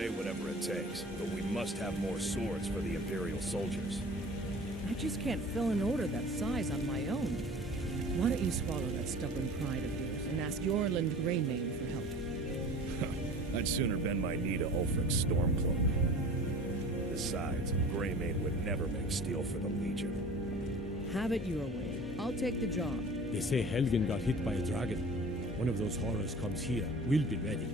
pay whatever it takes, but we must have more swords for the Imperial soldiers. I just can't fill an order that size on my own. Why don't you swallow that stubborn pride of yours and ask Roland Greymane for help? I'd sooner bend my knee to Ulfric's Stormcloak. Besides, Greymane would never make steel for the Legion. Have it your way. I'll take the job. They say Helgen got hit by a dragon. One of those horrors comes here. We'll be ready.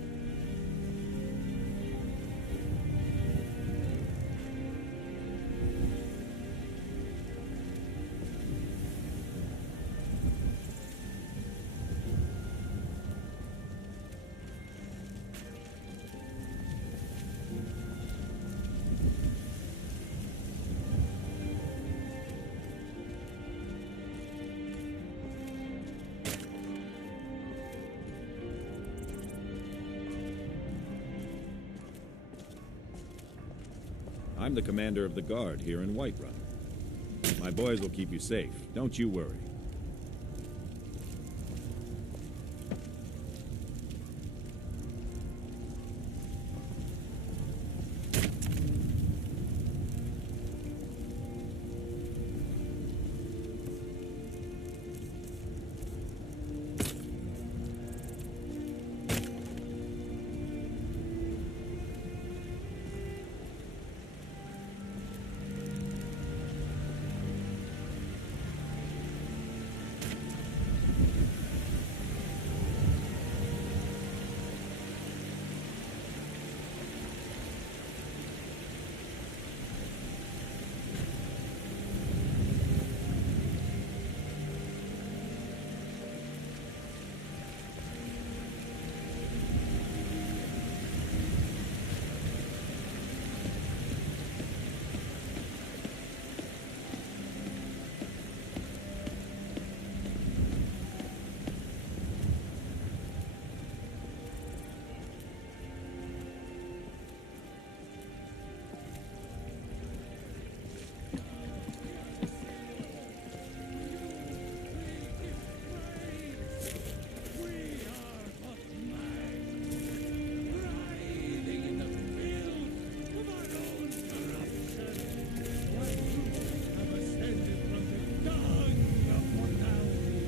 I'm the commander of the guard here in Whiterun. My boys will keep you safe, don't you worry.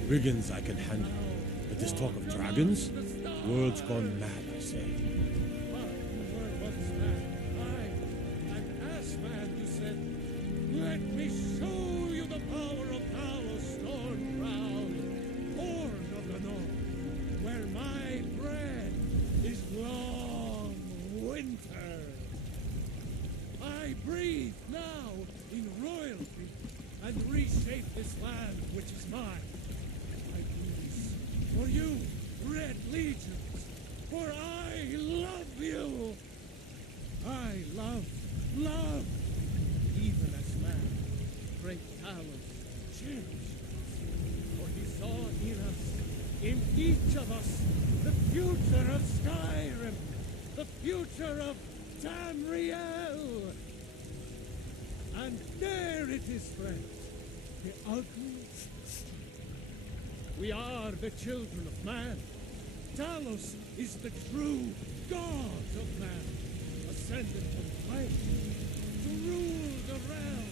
Brigands I can handle, but this talk of dragons? World's gone mad, I say. Let me show you the power of Talos Stormcloak, Horn of the North, where my bread is long winter. I breathe now in royalty and reshape this land which is mine. I do this for you, Red Legions, for I love you. I love, even as man, great Talos cherished. For he saw in us, in each of us, the future of Skyrim, the future of Tamriel. And there it is, friends, the ugly. We are the children of man. Talos is the true god of man, ascended from flame to rule the realm.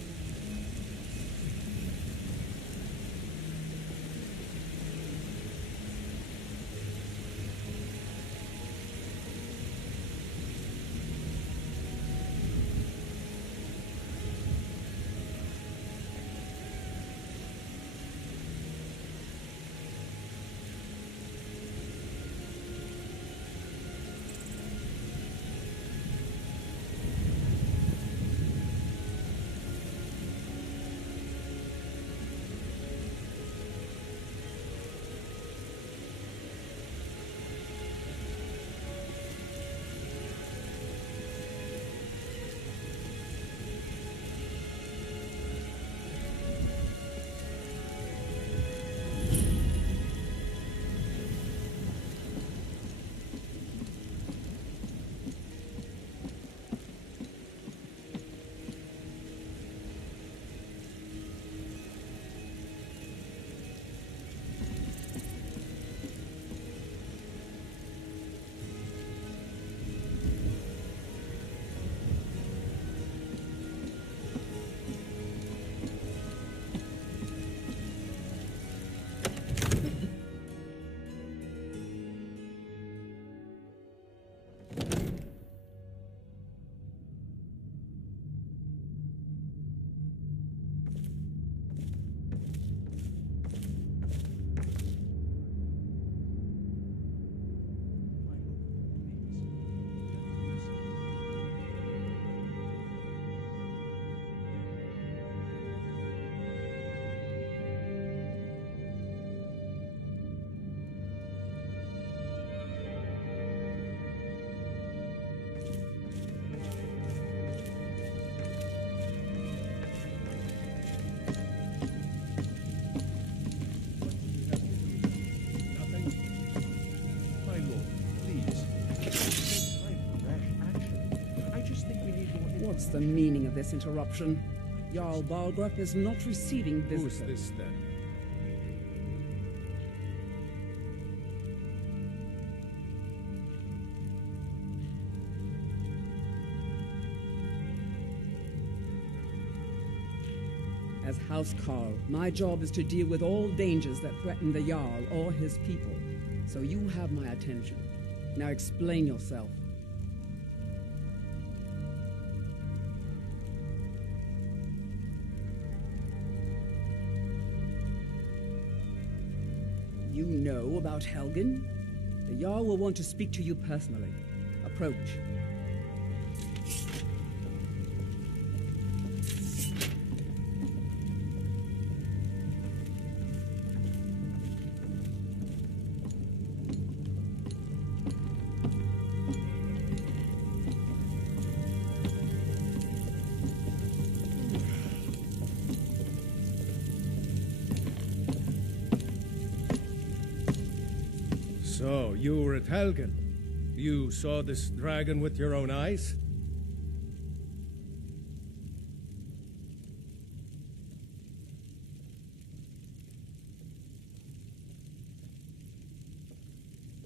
the meaning of this interruption? Jarl Balgruuf is not receiving visitors. Who's this then? As House Jarl, my job is to deal with all dangers that threaten the Jarl or his people. So you have my attention. Now explain yourself. You know about Helgen? The Jarl will want to speak to you personally. Approach. So, you were at Helgen. You saw this dragon with your own eyes?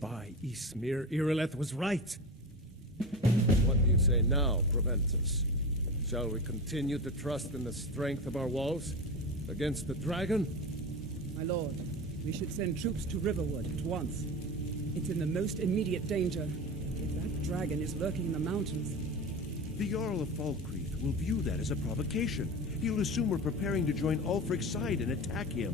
By Ysmir, Irileth was right. What do you say now, Proventus? Shall we continue to trust in the strength of our walls against the dragon? My lord, we should send troops to Riverwood at once. It's in the most immediate danger. If that dragon is lurking in the mountains... The Jarl of Falkreath will view that as a provocation. He'll assume we're preparing to join Ulfric's side and attack him.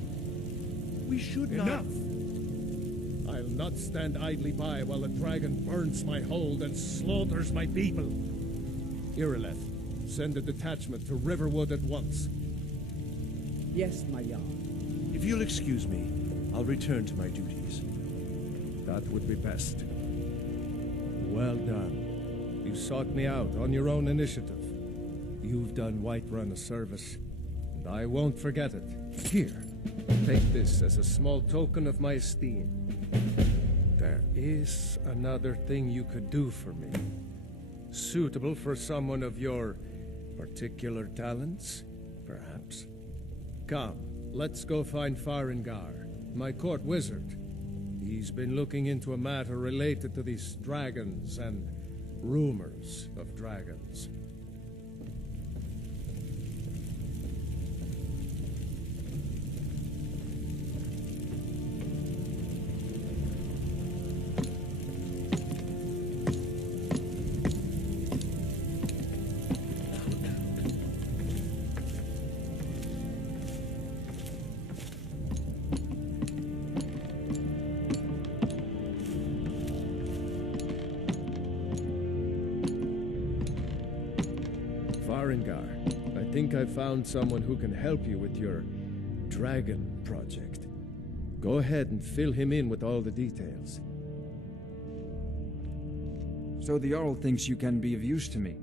We should not... Enough! I'll not stand idly by while the dragon burns my hold and slaughters my people. Irileth, send a detachment to Riverwood at once. Yes, my Jarl. If you'll excuse me, I'll return to my duties. That would be best. Well done. You sought me out on your own initiative. You've done Whiterun a service, and I won't forget it. Here, take this as a small token of my esteem. There is another thing you could do for me. Suitable for someone of your particular talents, perhaps. Come, let's go find Farengar, my court wizard. He's been looking into a matter related to these dragons and rumors of dragons. Farengar, I think I found someone who can help you with your dragon project. Go ahead and fill him in with all the details. So the Jarl thinks you can be of use to me.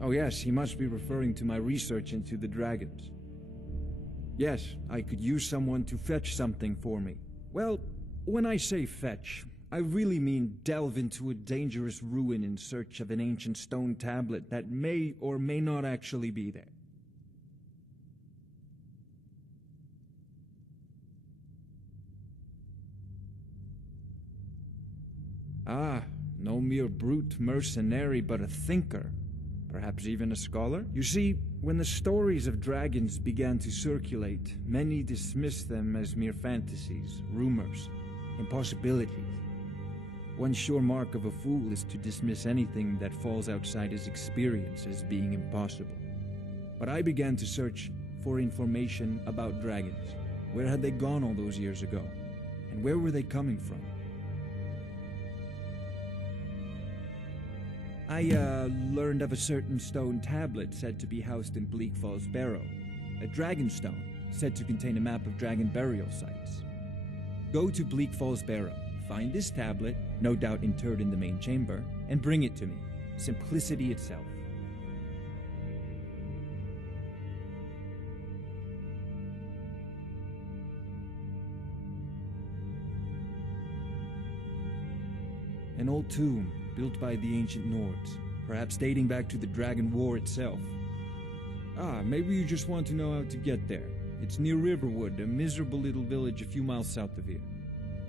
Oh yes, he must be referring to my research into the dragons. Yes, I could use someone to fetch something for me. Well, when I say fetch, I really mean delve into a dangerous ruin in search of an ancient stone tablet that may or may not actually be there. Ah, no mere brute mercenary, but a thinker. Perhaps even a scholar? You see, when the stories of dragons began to circulate, many dismissed them as mere fantasies, rumors, impossibilities. One sure mark of a fool is to dismiss anything that falls outside his experience as being impossible. But I began to search for information about dragons. Where had they gone all those years ago? And where were they coming from? I learned of a certain stone tablet said to be housed in Bleak Falls Barrow. A dragon stone said to contain a map of dragon burial sites. Go to Bleak Falls Barrow. Find this tablet, no doubt interred in the main chamber, and bring it to me. Simplicity itself. An old tomb built by the ancient Nords. perhaps dating back to the Dragon War itself. Maybe you just want to know how to get there. It's near Riverwood, a miserable little village a few miles south of here.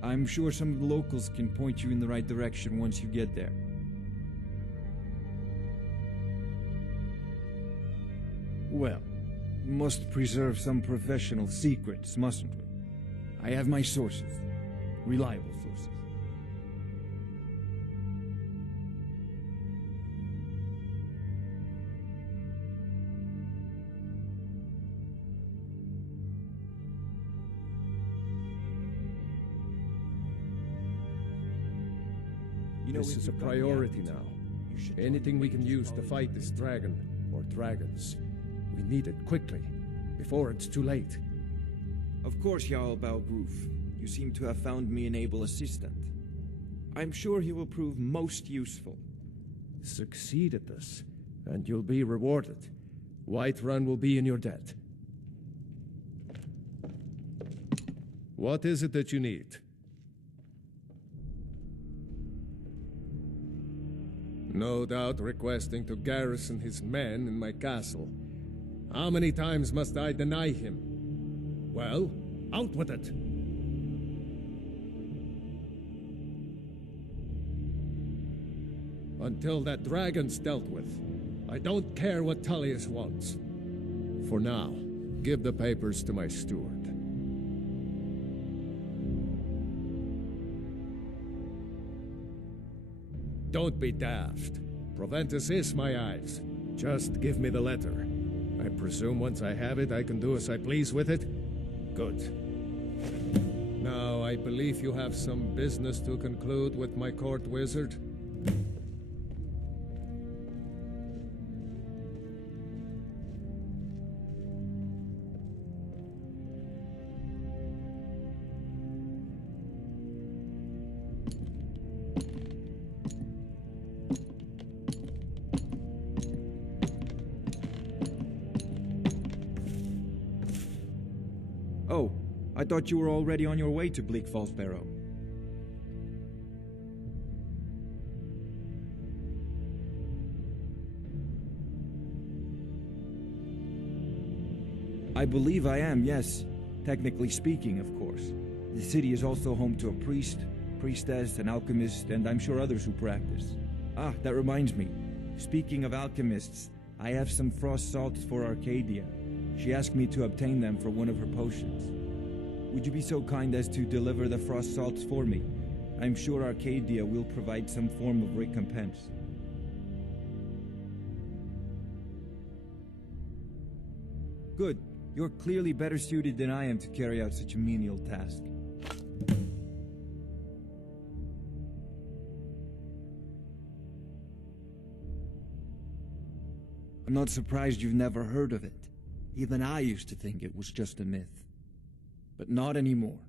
I'm sure some of the locals can point you in the right direction once you get there. Well, must preserve some professional secrets, mustn't we? I have my sources. Reliable sources. This is a priority now. Anything we can use to fight this dragon, or dragons, we need it quickly, before it's too late. Of course, Jarl Balgruuf. You seem to have found me an able assistant. I'm sure he will prove most useful. Succeed at this, and you'll be rewarded. Whiterun will be in your debt. What is it that you need? No doubt requesting to garrison his men in my castle. How many times must I deny him? Well, out with it! Until that dragon's dealt with, I don't care what Tullius wants. For now, give the papers to my steward. Don't be daft. Proventus is my eyes. Just give me the letter. I presume once I have it, I can do as I please with it? Good. Now, I believe you have some business to conclude with my court wizard? Oh, I thought you were already on your way to Bleak Falls Barrow. I believe I am, yes. Technically speaking, of course. The city is also home to a priest, priestess, an alchemist, and I'm sure others who practice. Ah, that reminds me. Speaking of alchemists, I have some frost salts for Arcadia. She asked me to obtain them for one of her potions. Would you be so kind as to deliver the frost salts for me? I'm sure Arcadia will provide some form of recompense. Good. You're clearly better suited than I am to carry out such a menial task. I'm not surprised you've never heard of it. Even I used to think it was just a myth. But not anymore.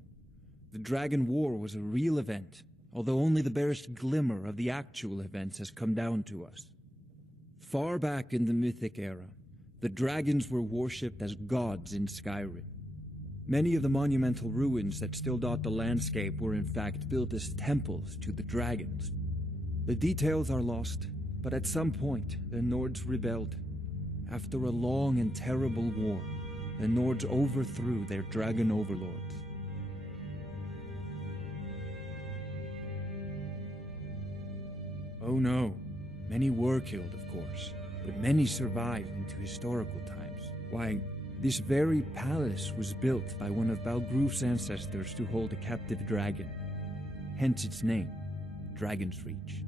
The Dragon War was a real event, although only the barest glimmer of the actual events has come down to us. Far back in the Mythic era, the dragons were worshipped as gods in Skyrim. Many of the monumental ruins that still dot the landscape were in fact built as temples to the dragons. The details are lost, but at some point the Nords rebelled. After a long and terrible war, the Nords overthrew their dragon overlords. Oh no, many were killed, of course, but many survived into historical times. Why, this very palace was built by one of Balgruuf's ancestors to hold a captive dragon. Hence its name, Dragon's Reach.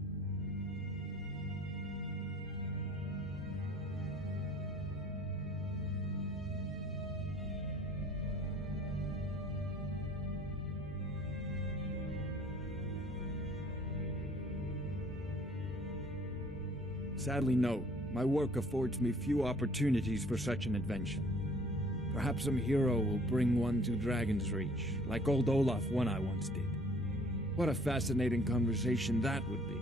Sadly, no. My work affords me few opportunities for such an adventure. Perhaps some hero will bring one to Dragon's Reach, like old Olaf one I once did. What a fascinating conversation that would be.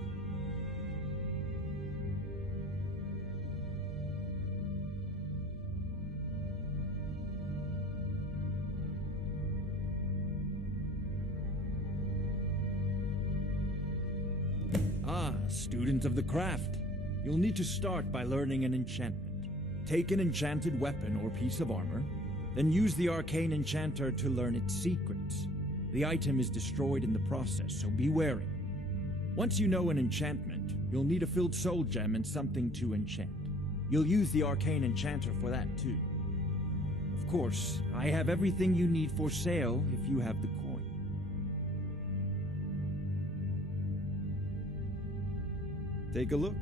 Ah, student of the craft. You'll need to start by learning an enchantment. Take an enchanted weapon or piece of armor, then use the arcane enchanter to learn its secrets. The item is destroyed in the process, so be wary. Once you know an enchantment, you'll need a filled soul gem and something to enchant. You'll use the arcane enchanter for that too. Of course, I have everything you need for sale if you have the coin. Take a look.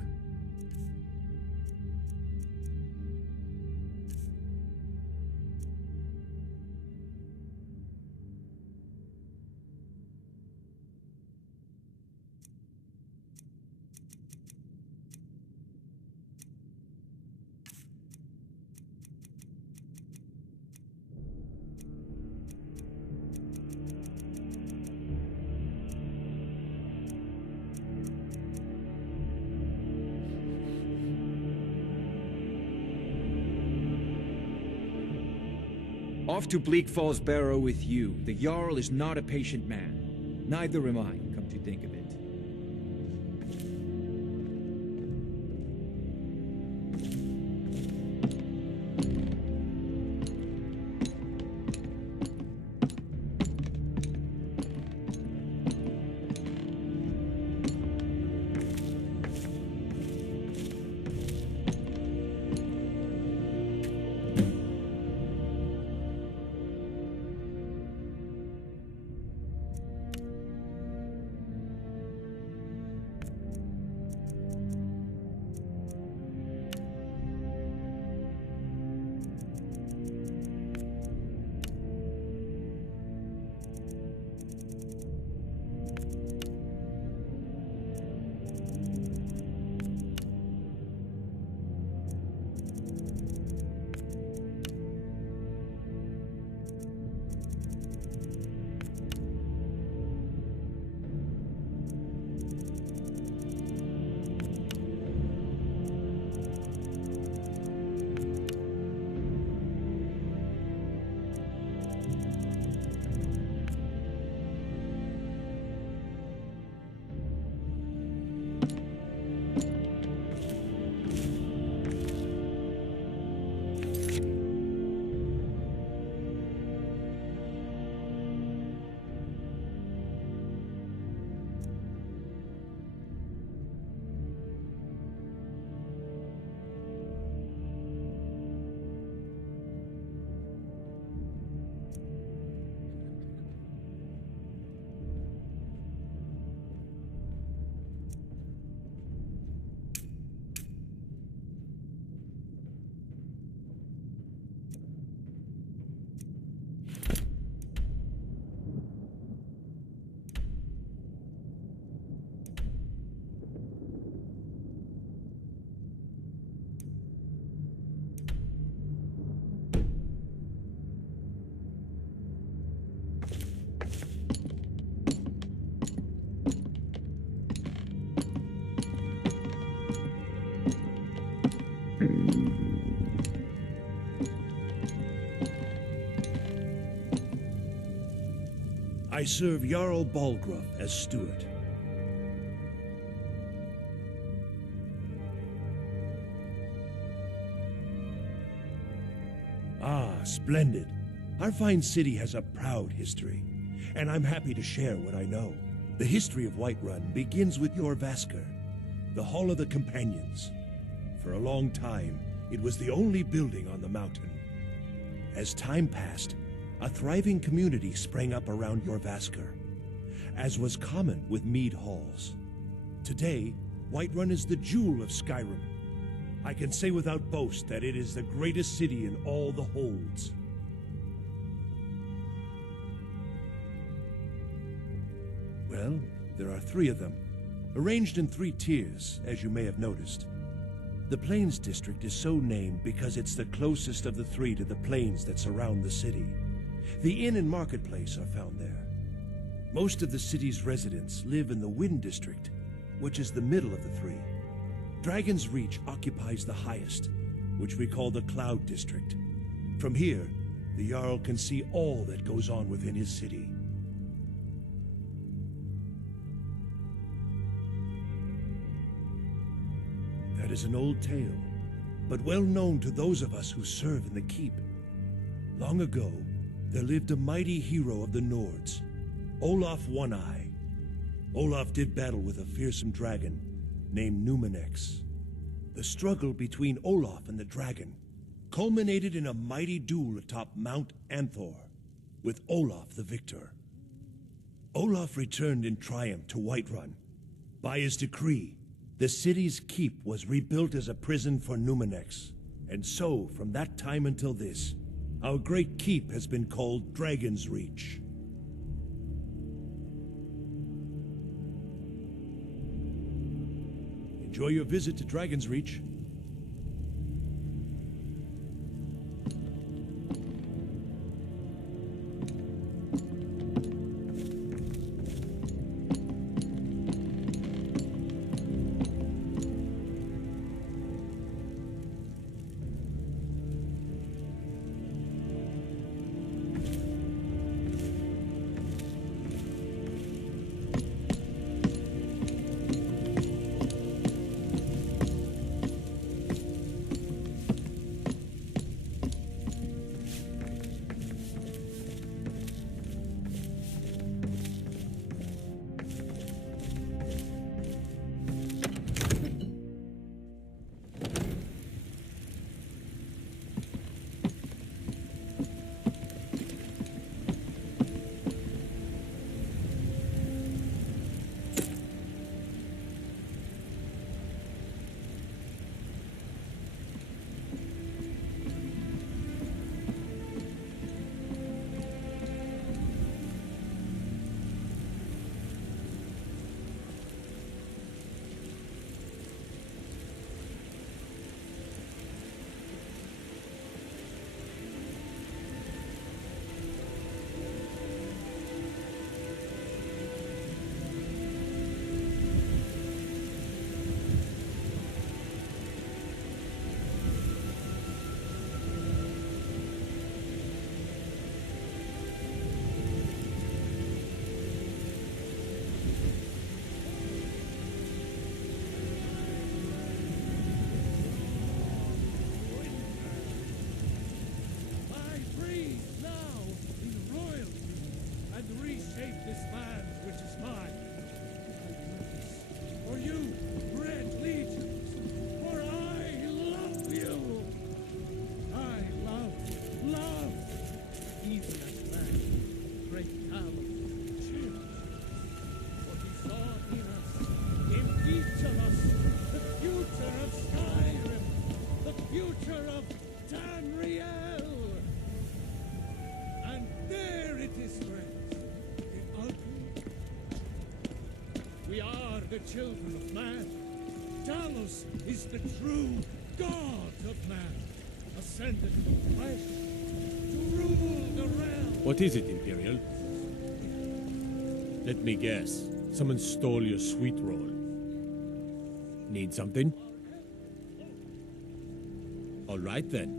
Off to Bleak Falls Barrow with you. The Jarl is not a patient man. Neither am I, come to think of it. I serve Jarl Balgruuf as steward. Ah, splendid. Our fine city has a proud history, and I'm happy to share what I know. The history of Whiterun begins with your Vasker, the Hall of the Companions. For a long time, it was the only building on the mountain. As time passed, a thriving community sprang up around your Vasker, as was common with mead halls. Today, Whiterun is the jewel of Skyrim. I can say without boast that it is the greatest city in all the holds. Well, there are 3 of them, arranged in 3 tiers, as you may have noticed. The Plains District is so named because it's the closest of the 3 to the plains that surround the city. The inn and marketplace are found there. Most of the city's residents live in the Wind District, which is the middle of the 3. Dragon's Reach occupies the highest, which we call the Cloud District. From here, the Jarl can see all that goes on within his city. That is an old tale, but well known to those of us who serve in the keep. Long ago, there lived a mighty hero of the Nords, Olaf One-Eye. Olaf did battle with a fearsome dragon named Numenex. The struggle between Olaf and the dragon culminated in a mighty duel atop Mount Anthor, with Olaf the victor. Olaf returned in triumph to Whiterun. By his decree, the city's keep was rebuilt as a prison for Numenex, and so, from that time until this, our great keep has been called Dragon's Reach. Enjoy your visit to Dragon's Reach. The children of man. Talos is the true god of man, ascended from flesh to rule the realm. What is it, Imperial? Let me guess. Someone stole your sweet roll. Need something? All right then.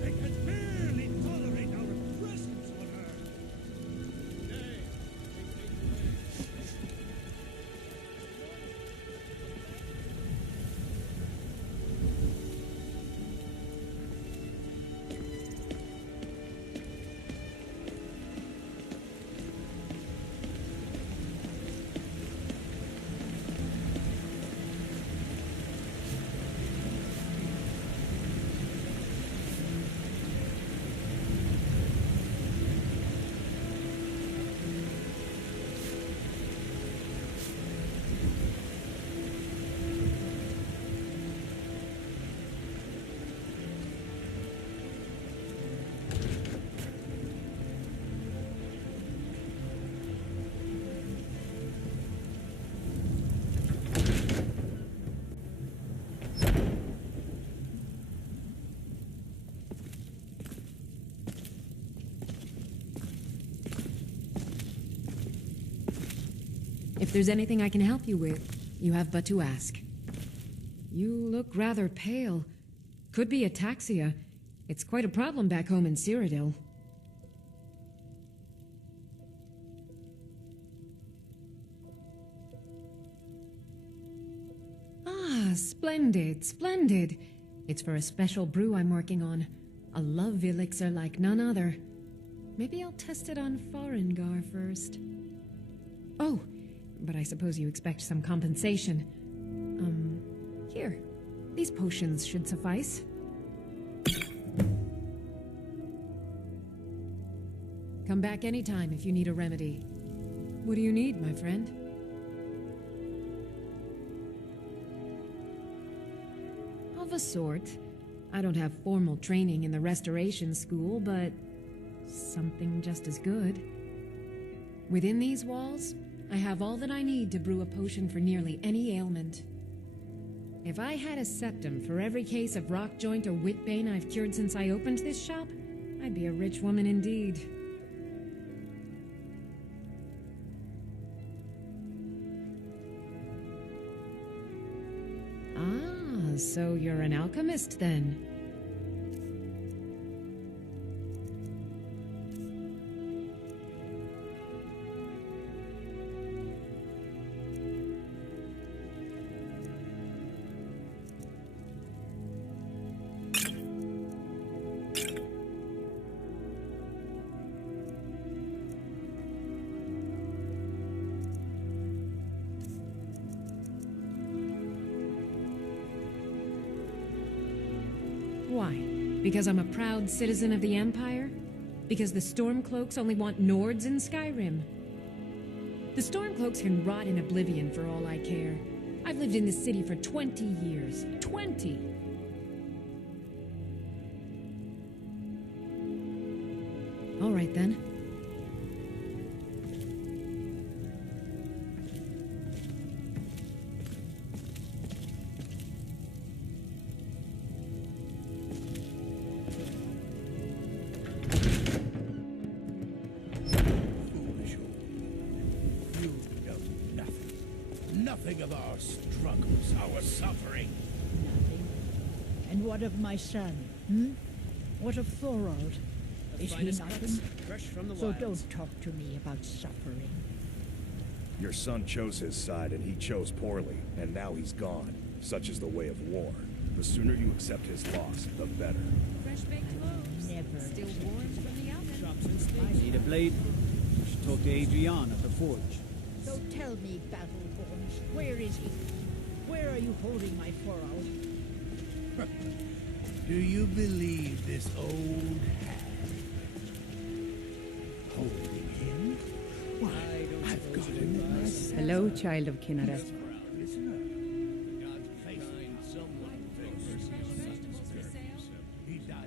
They can barely tolerate our presence on Earth. If there's anything I can help you with, you have but to ask. You look rather pale. Could be ataxia. It's quite a problem back home in Cyrodiil. Splendid, splendid. It's for a special brew I'm working on. A love elixir like none other. Maybe I'll test it on Farengar first. Oh, but I suppose you expect some compensation. Here. These potions should suffice. Come back anytime if you need a remedy. What do you need, my friend? Of a sort. I don't have formal training in the restoration school, but something just as good. Within these walls, I have all that I need to brew a potion for nearly any ailment. If I had a septum for every case of rock joint or whitbane I've cured since I opened this shop, I'd be a rich woman indeed. Ah, so you're an alchemist then? Why? Because I'm a proud citizen of the Empire? Because the Stormcloaks only want Nords in Skyrim? The Stormcloaks can rot in oblivion for all I care. I've lived in this city for 20 years. 20! All right then. Nothing of our struggles, our suffering. Nothing. And what of my son? What of Thorold? Is he nothing? Fresh from the So wilds. don't talk to me about suffering. Your son chose his side, and he chose poorly, and now he's gone. Such is the way of war. The sooner you accept his loss, the better. Fresh baked loaves. Never. Still warm from the oven. Chops and steaks. Need a blade? You should talk to Adrian at the forge. So tell me, Battlebones, where is he? Where are you holding my Thorold? Do you believe this old hag? Holding him? Why, I've got him myself. Hello, child of Kinnereth.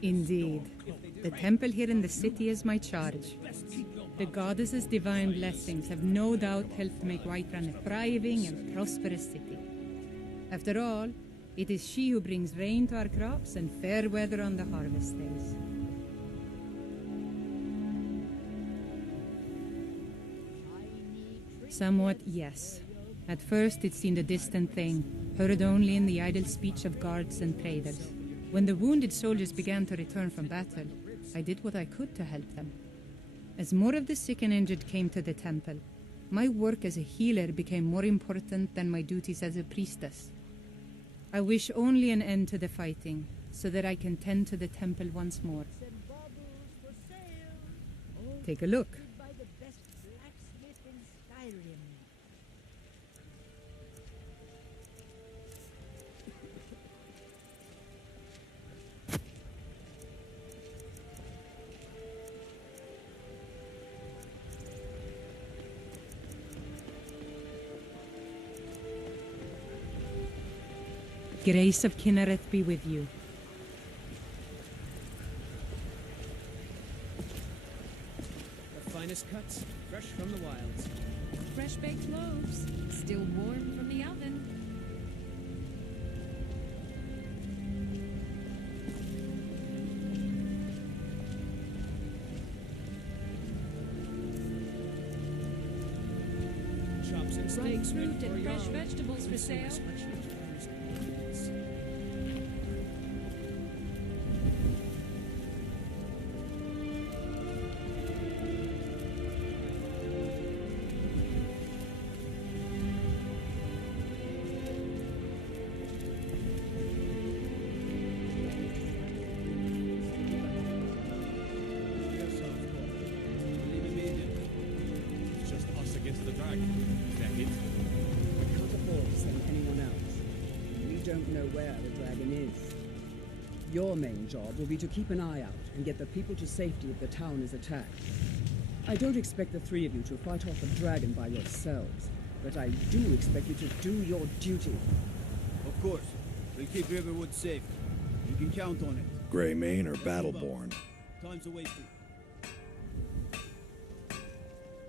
Indeed. The temple here in the city is my charge. The goddess's divine blessings have no doubt helped make Whiterun a thriving and prosperous city. After all, it is she who brings rain to our crops and fair weather on the harvest days. Somewhat, yes. At first it seemed a distant thing, heard only in the idle speech of guards and traders. When the wounded soldiers began to return from battle, I did what I could to help them. As more of the sick and injured came to the temple, my work as a healer became more important than my duties as a priestess. I wish only an end to the fighting, so that I can tend to the temple once more. Take a look. By the best blacksmith in Skyrim. Grace of Kinnereth be with you. The finest cuts, fresh from the wilds. Fresh baked loaves. Still warm from the oven. Chops and Ripe steaks. fruit ready for and your fresh own. vegetables for sale. don't know where the dragon is. Your main job will be to keep an eye out and get the people to safety if the town is attacked. I don't expect the three of you to fight off the dragon by yourselves, but I do expect you to do your duty. Of course. We'll keep Riverwood safe. You can count on it. Greymane or Battleborn? Time's a wasting.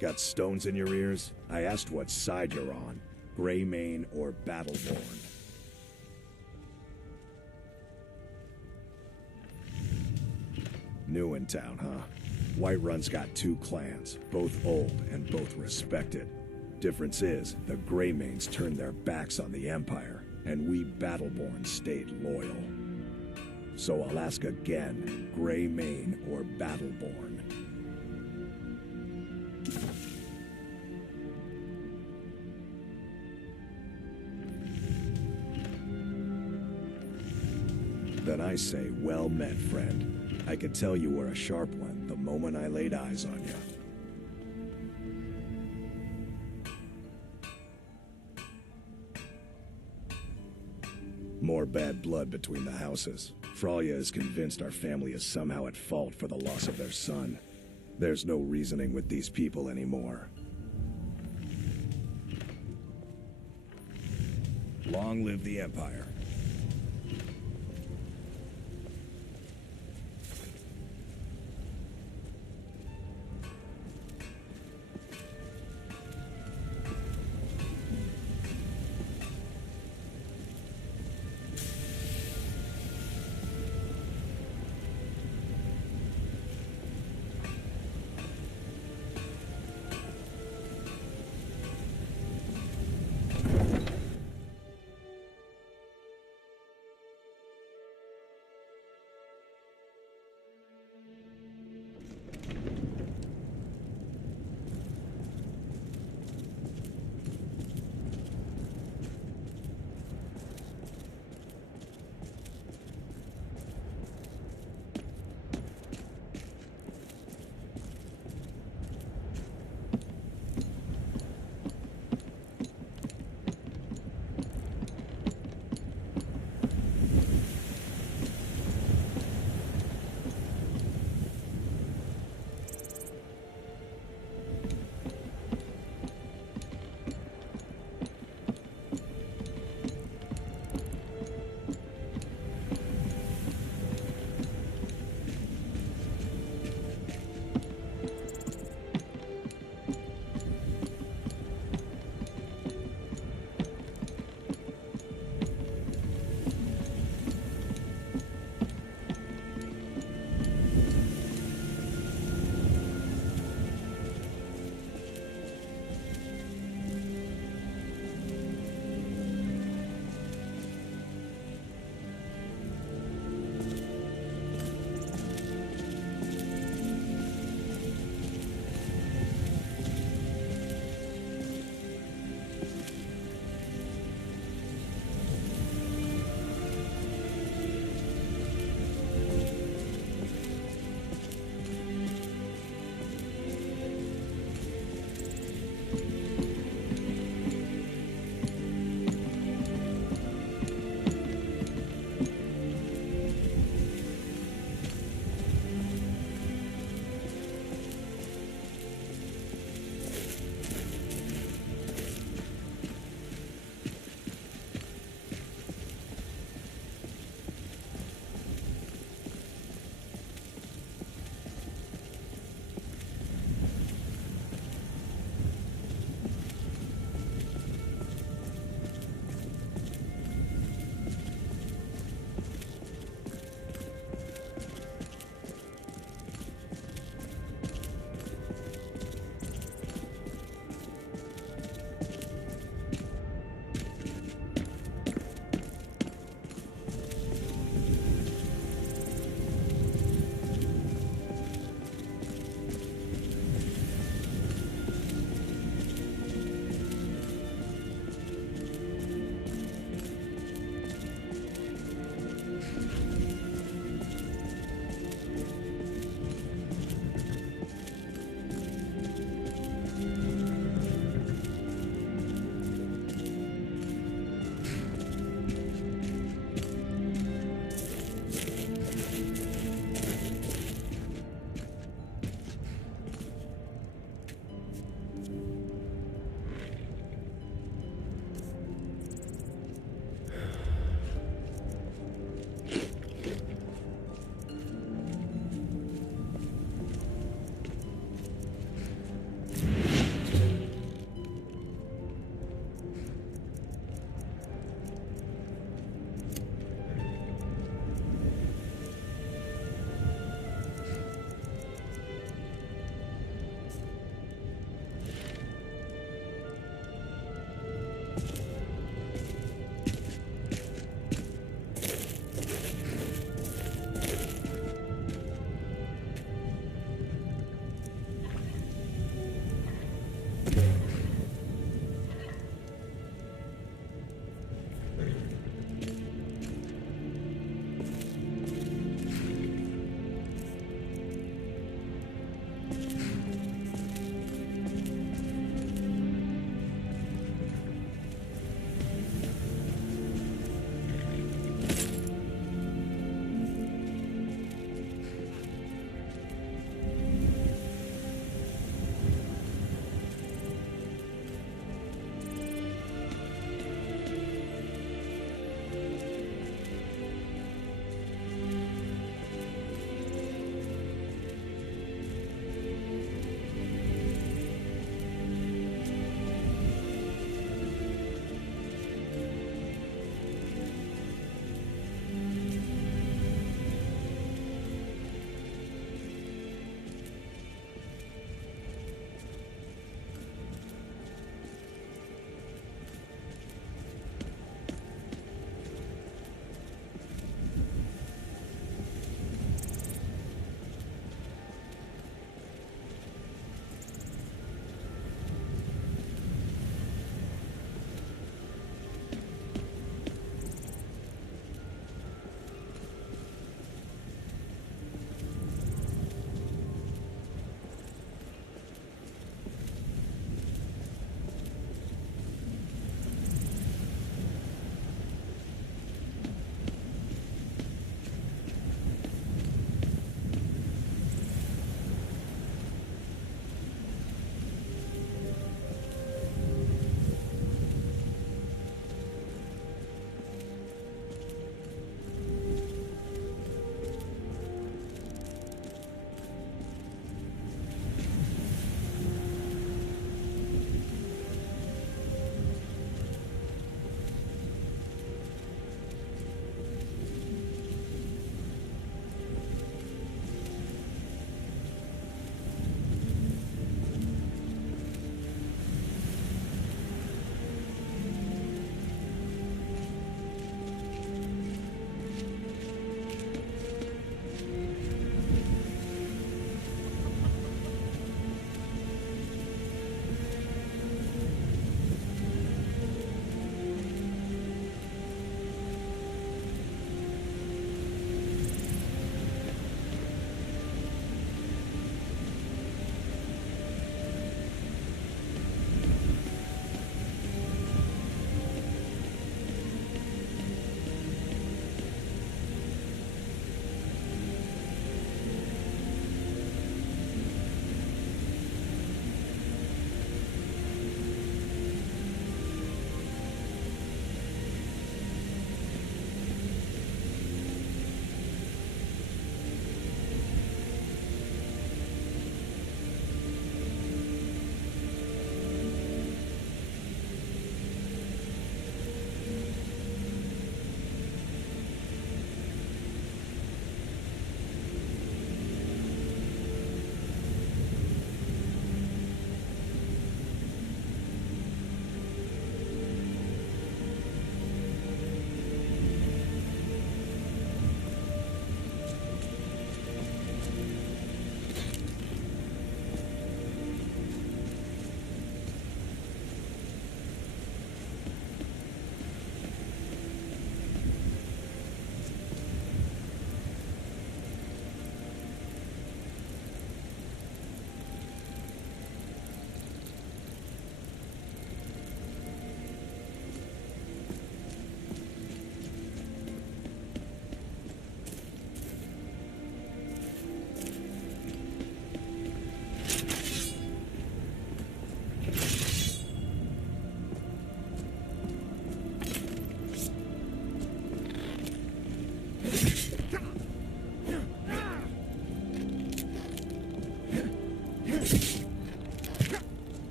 Got stones in your ears? I asked what side you're on. Greymane or Battleborn? New in town, huh? Whiterun's got two clans, both old and both respected. Difference is, the Greymanes turned their backs on the Empire, and we Battleborn stayed loyal. So I'll ask again, Greymane or Battleborn? Then I say, well met, friend. I could tell you were a sharp one the moment I laid eyes on you. More bad blood between the houses. Fralya is convinced our family is somehow at fault for the loss of their son. There's no reasoning with these people anymore. Long live the Empire.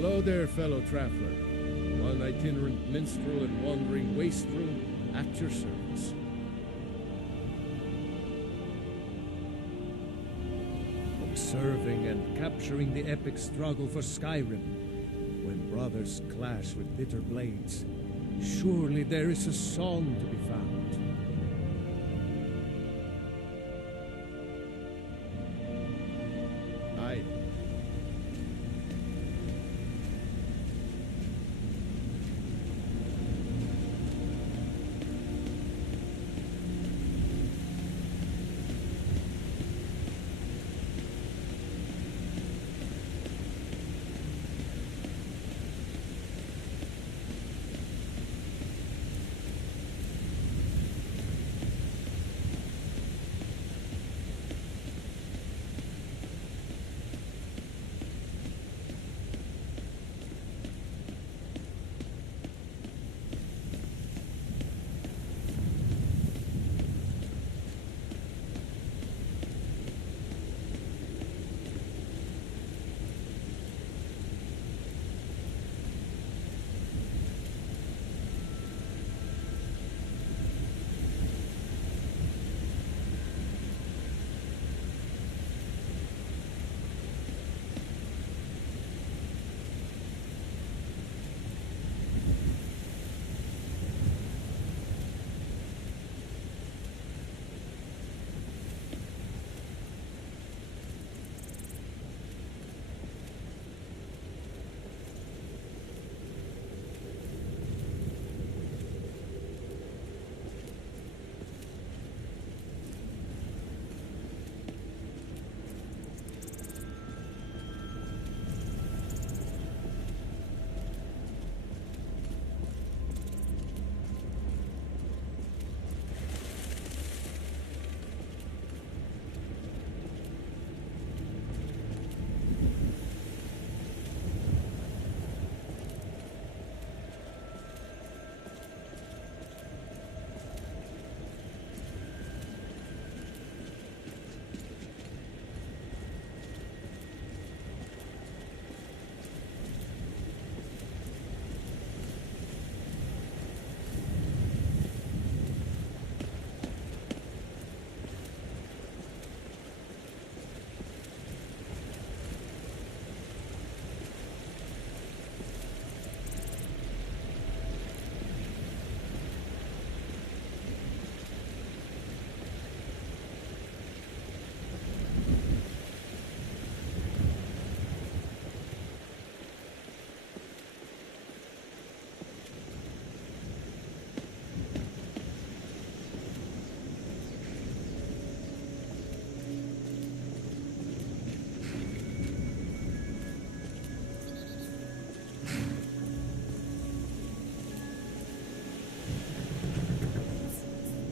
Hello there, fellow traveler. One itinerant minstrel and wandering wastrel at your service. Observing and capturing the epic struggle for Skyrim, when brothers clash with bitter blades, surely there is a song to be found. Aye.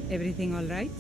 Everything all right?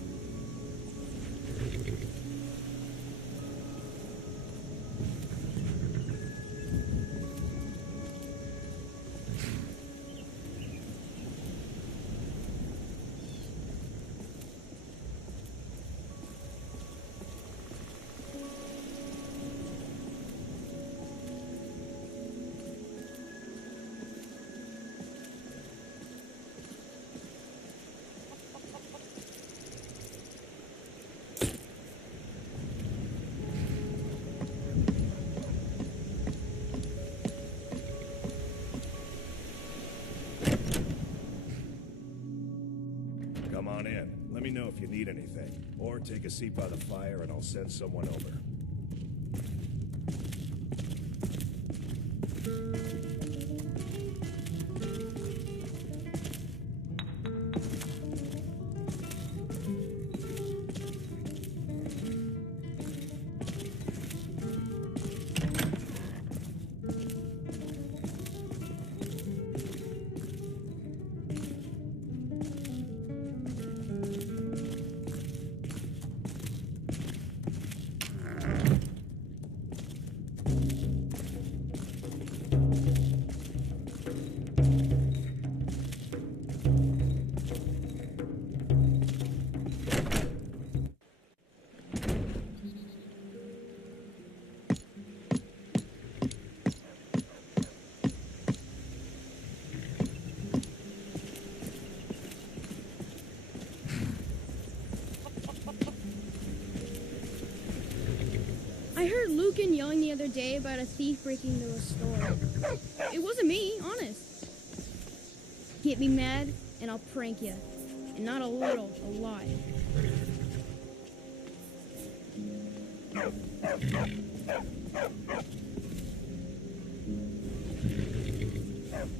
Come on in. Let me know if you need anything. Or take a seat by the fire and I'll send someone over. Helgen yelling the other day about a thief breaking into a store. It wasn't me, honest. Get me mad, and I'll prank you. And not a little, a lot.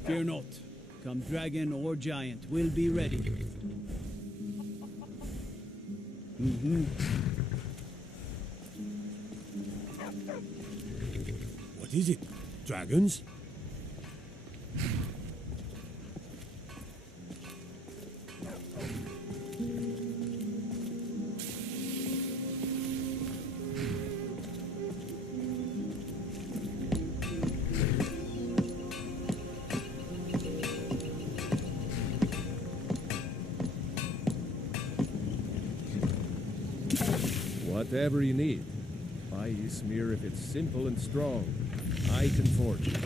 Fear not. Come dragon or giant, we'll be ready. What is it? Dragons? Whatever you need. Buy Ysmir if it's simple and strong. I can forge it.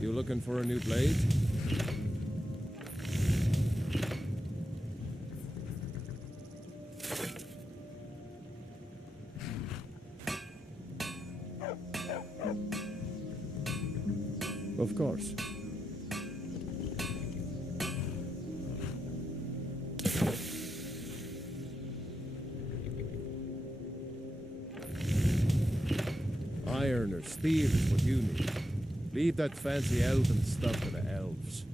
You looking for a new blade? Of course. Iron or steel is what you need. Leave that fancy elven stuff to the elves.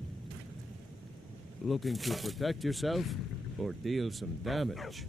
Looking to protect yourself or deal some damage?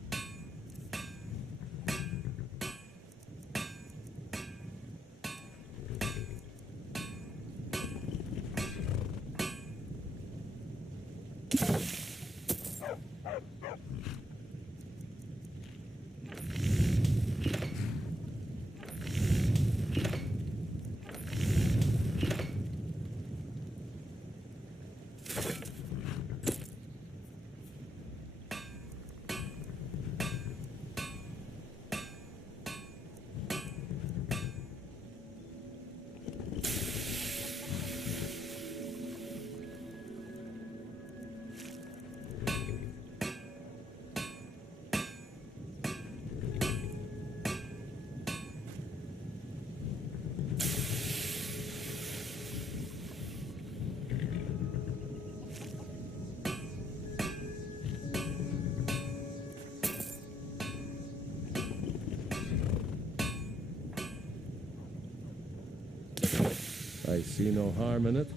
I see no harm in it,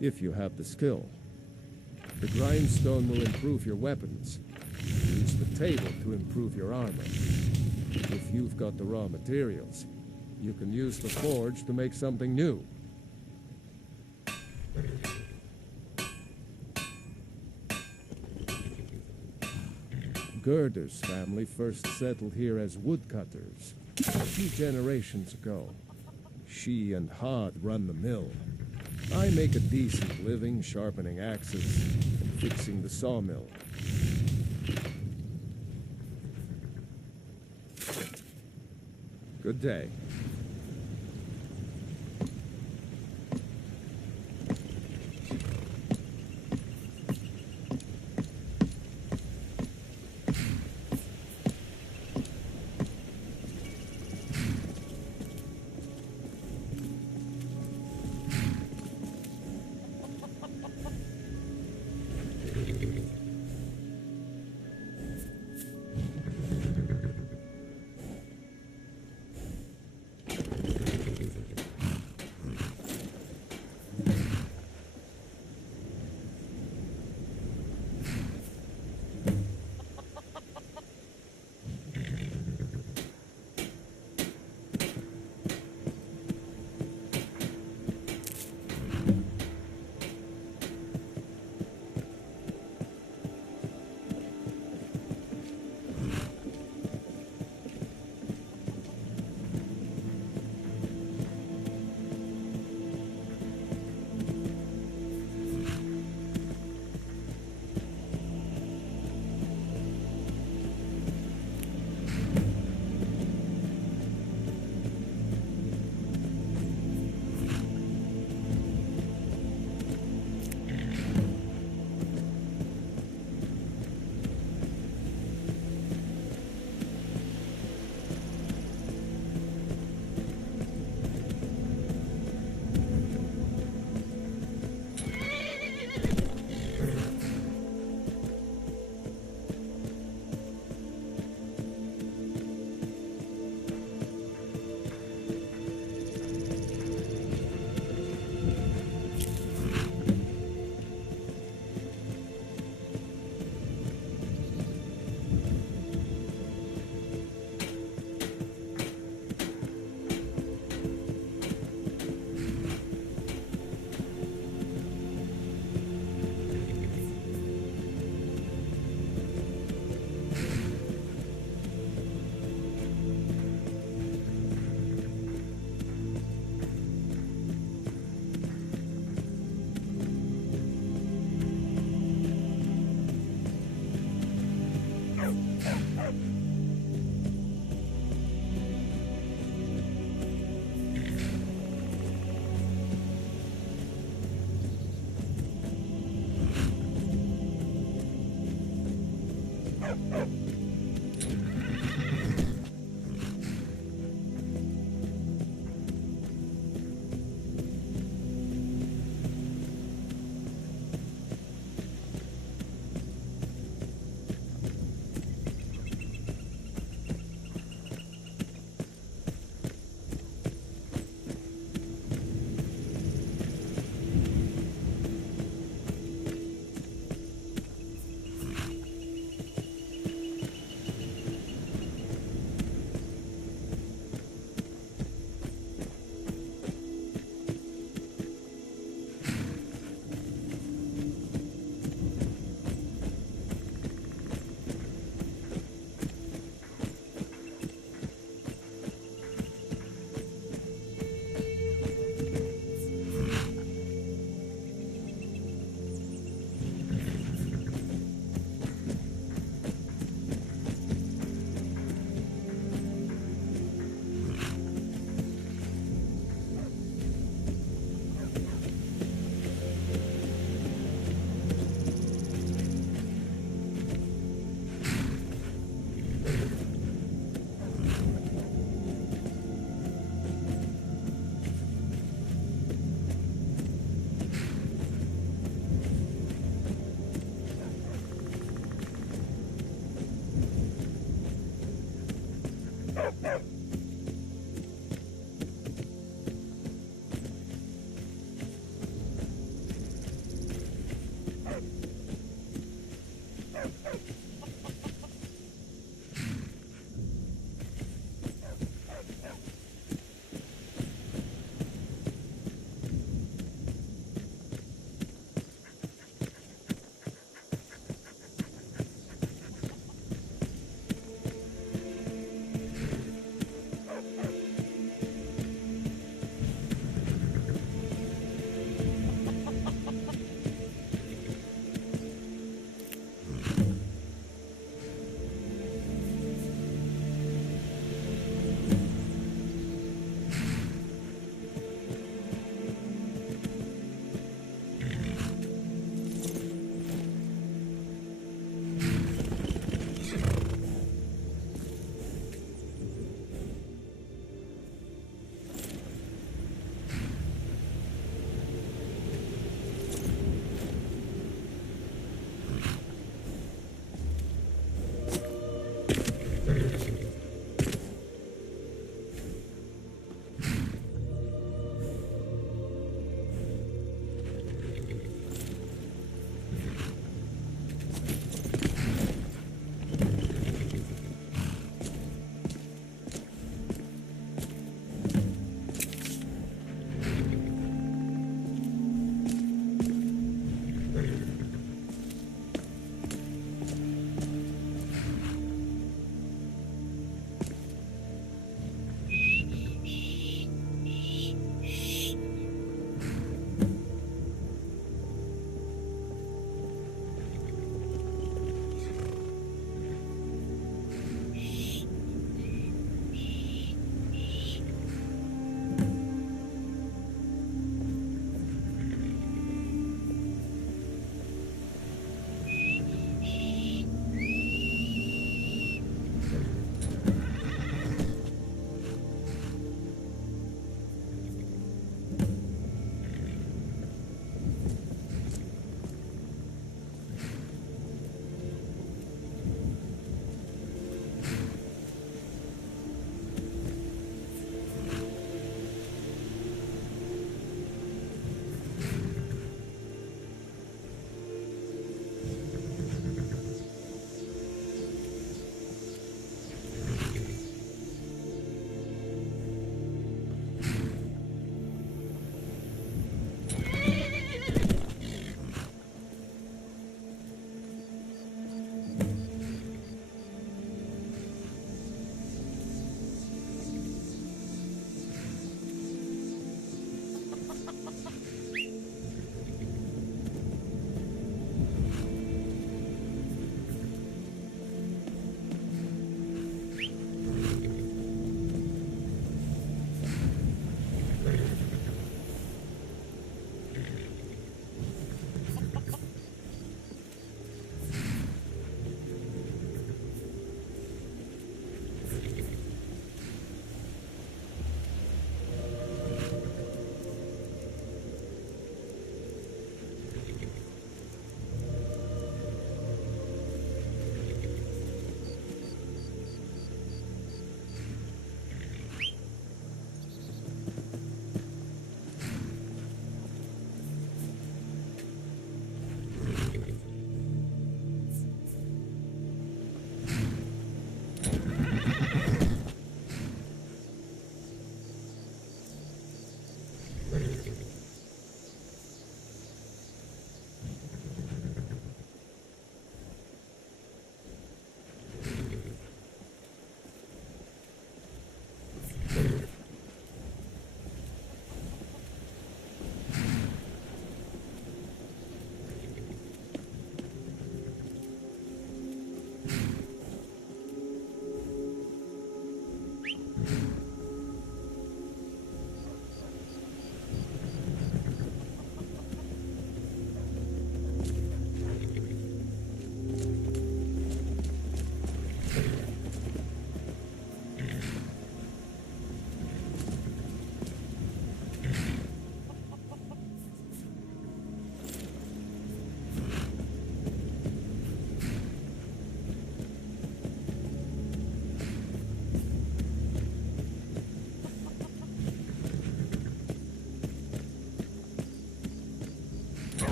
if you have the skill. The grindstone will improve your weapons. Use the table to improve your armor. If you've got the raw materials, you can use the forge to make something new. Gerder's family first settled here as woodcutters a few generations ago. She and Hod run the mill. I make a decent living sharpening axes and fixing the sawmill. Good day.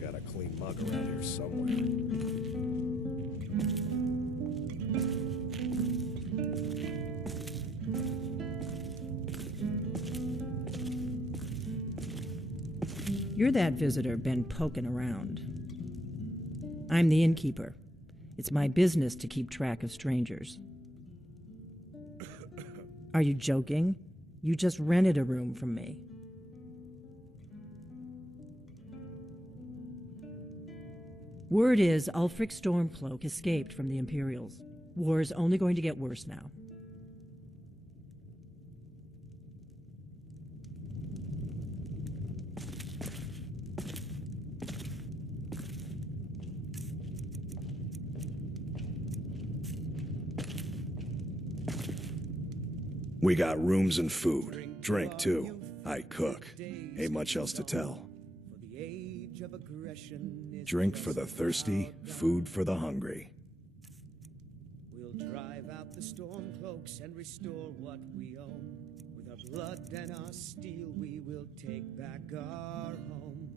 got a clean mug around here somewhere. You're that visitor been poking around. I'm the innkeeper. It's my business to keep track of strangers. Are you joking? You just rented a room from me. Word is Ulfric Stormcloak escaped from the Imperials. War's only going to get worse now. We got rooms and food. Drink, too. I cook. Ain't much else to tell. Drink for the thirsty, food for the hungry. We'll drive out the Stormcloaks and restore what we own. With our blood and our steel, we will take back our home.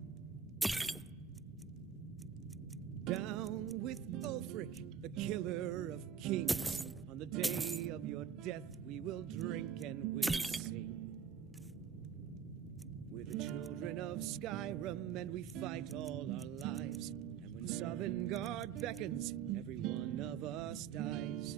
Down with Ulfric, the killer of kings. On the day of your death, we will drink and we'll sing. We're the children of Skyrim, and we fight all our lives. And when Farengar beckons, every one of us dies.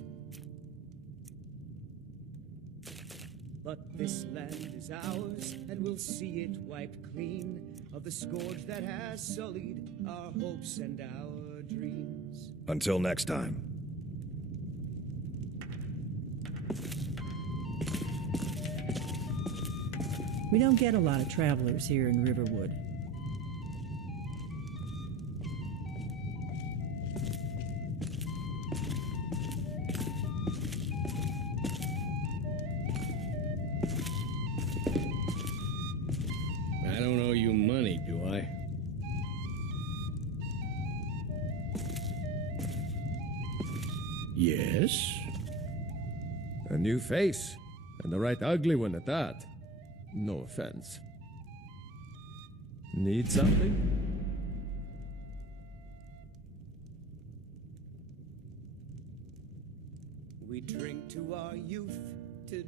But this land is ours, and we'll see it wiped clean of the scourge that has sullied our hopes and our dreams. Until next time. We don't get a lot of travelers here in Riverwood. I don't owe you money, do I? Yes? A new face, and a right ugly one at that. No offense. Need something? We drink to our youth.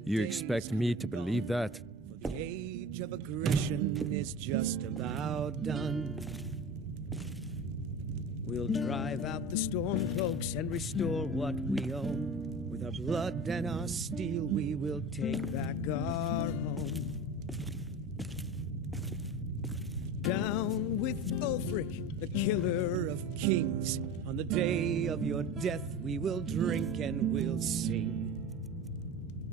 You expect me to believe that? For the age of aggression is just about done. We'll drive out the Stormcloaks and restore what we own. With our blood and our steel, we will take back our home. Down with Ulfric, the killer of kings. On the day of your death, we will drink and we'll sing.